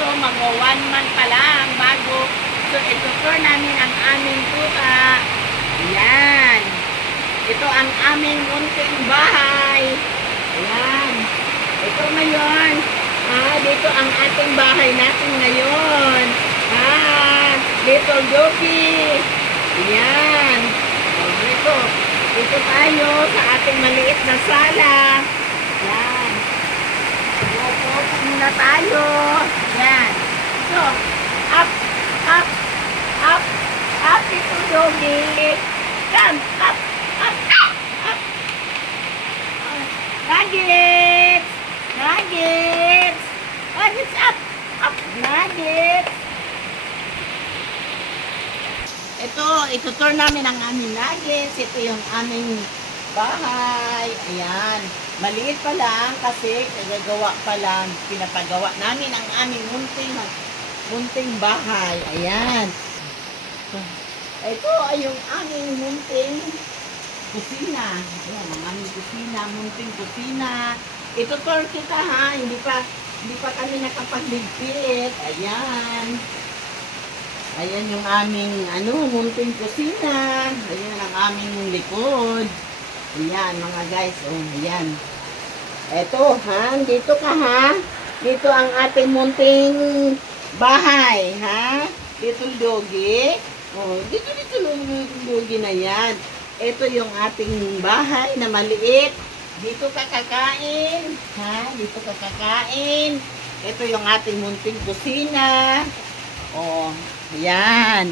So, mag-1 month pa lang bago. So, ito namin ang aming tuta. Ayan. Ito ang aming munting bahay. Ayan. Ito ngayon. Dito ang ating bahay natin ngayon. Little Doggy. Ayan. Dito tayo sa ating maliit na sala. Ayan. Opo muna tayo. Ayan. So, up, up, up, up, Little Doggy. Come, up, up, up, up. Nuggets! Nuggets! Nuggets up! Up! Nuggets! Ito tour namin ang aming nuggets. Ito yung aming bahay. Ayan. Maliit pa lang kasi nagagawa pa lang. Pinapagawa namin ang aming munting bahay. Ayan. Ito ay yung aming munting kusina. Ayan, ang aming kusina, munting kusina. Ito tour kita ha, hindi pa kami nakapagligpit. Ayan. Ayan yung aming munting kusina. Ayan ang aming likod. Ayan mga guys, ayan. Ito ha, dito ka ha. Dito ang ating munting bahay ha. Little Doggy. Dito Little Doggy na yan. Ito yung ating bahay na maliit. Dito ka kakain. Dito ka kakain. Ito yung ating munting kusina. Yan.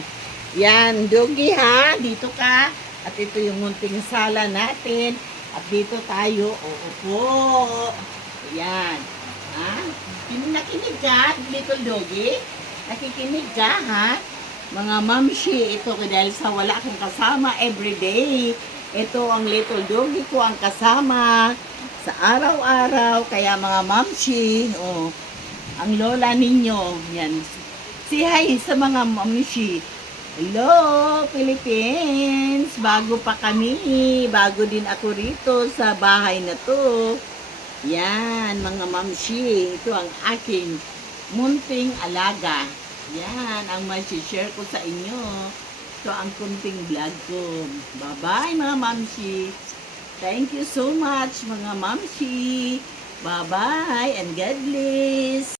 Yan, Doggy ha. Dito ka. At ito yung munting sala natin. At dito tayo uupo. Yan. Nakikinig ka, Little Doggy? Nakikinig ka, ha? Mga mamshi, ito dahil sa wala akong kasama everyday. Ito ang Little Doggy ko ang kasama sa araw-araw. Kaya mga mamshi, ang lola ninyo, yan. Say hi sa mga mamshi. Hello, Philippines! Bago pa kami. Bago din ako rito sa bahay na to. Yan, mga mamshi. Ito ang aking munting alaga. Yan, ang share ko sa inyo. Ito ang kunting vlog ko. Bye-bye, mga mamshi. Thank you so much, mga mamshi. Bye-bye and God bless.